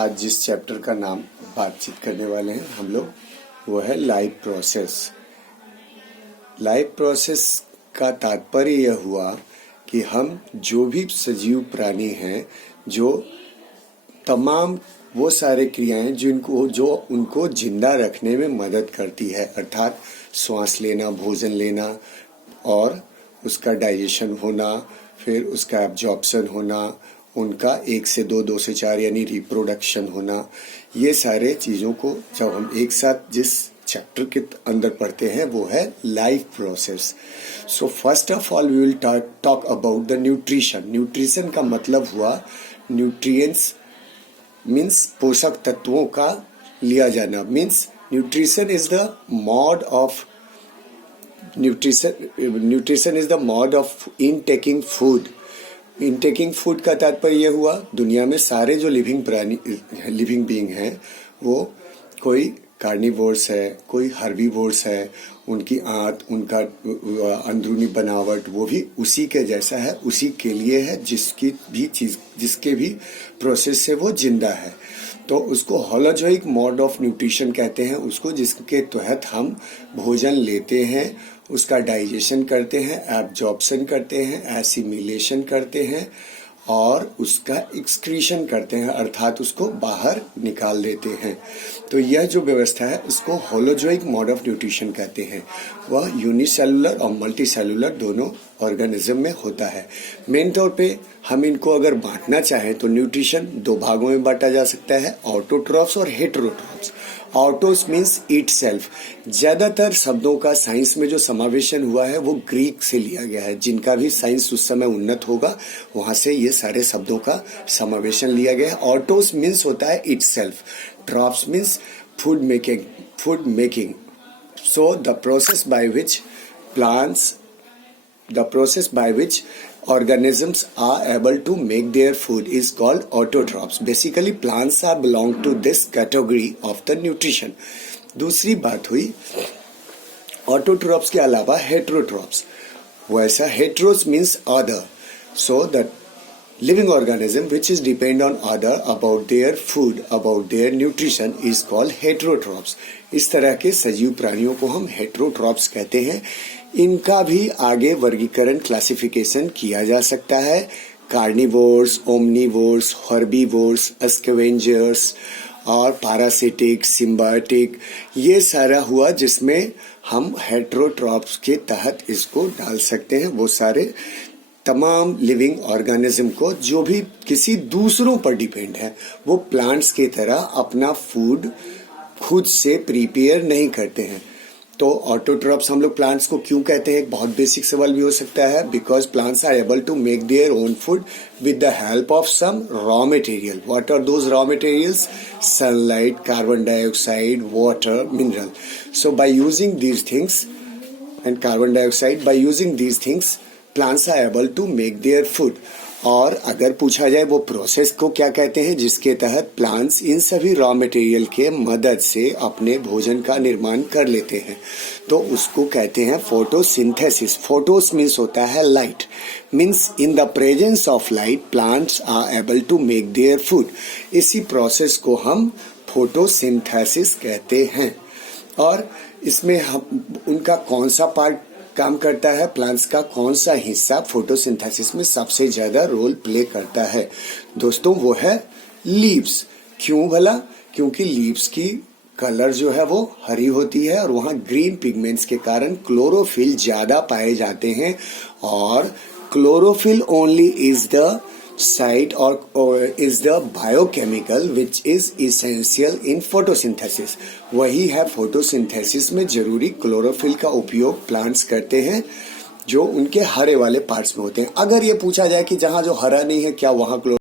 आज जिस चैप्टर का नाम बातचीत करने वाले हैं हम लोग, वो है लाइफ प्रोसेस। लाइफ प्रोसेस का तात्पर्य यह हुआ कि हम जो भी सजीव प्राणी हैं, जो तमाम वो सारे क्रियाएं जो उनको जिंदा रखने में मदद करती है, अर्थात श्वास लेना, भोजन लेना और उसका डाइजेशन होना, फिर उसका एब्जॉर्प्शन होना, उनका 1 से 2, 2 से 4 यानी रिप्रोडक्शन होना, ये सारे चीज़ों को जब हम एक साथ जिस चैप्टर के अंदर पढ़ते हैं वो है life process. So first of all we will talk about the nutrition. Nutrition का मतलब हुआ न्यूट्रिएंट्स मीन्स पोषक तत्वों का लिया जाना, means nutrition is the mode of nutrition is the mode of intaking food. Intaking food का तात्पर्य यह हुआ दुनिया में सारे जो लिविंग बीइंग हैं, वो कोई कार्निवोर्स है, कोई हर्बीवोर्स है, उनकी आंत, उनका अंदरूनी बनावट वो भी उसी के जैसा है, उसी के लिए है, जिसके भी प्रोसेस से वो जिंदा है। तो उसको होलोजोइक मोड ऑफ न्यूट्रिशन कहते हैं उसको, जिसके तहत हम भोजन लेते हैं, उसका डाइजेशन करते हैं, एब्जॉर्प्शन करते हैं, एसिमिलेशन करते हैं और उसका एक्सक्रीशन करते हैं, अर्थात उसको बाहर निकाल देते हैं। तो यह जो व्यवस्था है इसको होलोजोइक मोड ऑफ न्यूट्रिशन कहते हैं। वह यूनिसेलुलर और मल्टीसेलुलर दोनों ऑर्गेनिज्म में होता है। मेन तौर पे हम इनको अगर बांटना चाहें तो न्यूट्रिशन 2 भागों में बांटा जा सकता है, ऑटोट्रॉफ्स और heterotrophs. Autos means it self. ज्यादातर शब्दों का साइंस में जो समावेशन हुआ है वो ग्रीक से लिया गया है। जिनका भी साइंस उस समय उन्नत होगा वहां से ये सारे शब्दों का समावेशन लिया गया है। ऑटोस मीन्स होता है it self, troughs means food making. So the process by which organisms are able to make their food is called autotrophs. Basically plants are belong to this category of the nutrition. दूसरी बात हुई autotrophs के अलावा heterotrophs। वैसा heteros means other, so that living organism which is depend on other about their food, about their nutrition is called heterotrophs. इस तरह के सजीव प्राणियों को हम heterotrophs कहते हैं। इनका भी आगे वर्गीकरण क्लासिफिकेशन किया जा सकता है। कार्निवोर्स, ओमनिवोर्स, हर्बीवोर्स, स्कैवेंजर्स और पैरासिटिक, सिम्बायोटिक, ये सारा हुआ जिसमें हम हेटेरोट्रॉफ्स के तहत इसको डाल सकते हैं। वो सारे तमाम लिविंग ऑर्गेनिज्म को जो भी किसी दूसरों पर डिपेंड है, वो प्लांट्स की तरह अपना फूड खुद से प्रिपेयर नहीं करते हैं। तो ऑटोट्रॉफ्स हम लोग प्लांट्स को क्यों कहते हैं, एक बहुत बेसिक सवाल भी हो सकता है। Because plants are able to make their own food with the help of some raw material. What are those raw materials? Sunlight, carbon dioxide, water, mineral. So by using these things and carbon dioxide, by using these things plants are able to make their food. और अगर पूछा जाए वो process को क्या कहते हैं जिसके तहत प्लांट्स इन सभी रॉ मटेरियल के मदद से अपने भोजन का निर्माण कर लेते हैं, तो उसको कहते हैं फोटोसिंथेसिस। फोटोस मीन्स होता है light, means in the presence of light plants are able to make their food. इसी प्रोसेस को हम फोटोसिंथेसिस कहते हैं। और इसमें हम उनका कौन सा पार्ट काम करता है, प्लांट्स का कौन सा हिस्सा फोटोसिंथेसिस में सबसे ज्यादा रोल प्ले करता है दोस्तों, वो है लीव्स। क्यों भला? क्योंकि लीव्स की कलर जो है वो हरी होती है और वहां ग्रीन पिगमेंट्स के कारण क्लोरोफिल ज्यादा पाए जाते हैं। और chlorophyll only is the site or is the biochemical which is essential in photosynthesis. वही है फोटोसिंथेसिस में जरूरी क्लोरोफिल का उपयोग प्लांट्स करते हैं जो उनके हरे वाले पार्ट्स में होते हैं। अगर ये पूछा जाए कि जहां जो हरा नहीं है क्या वहां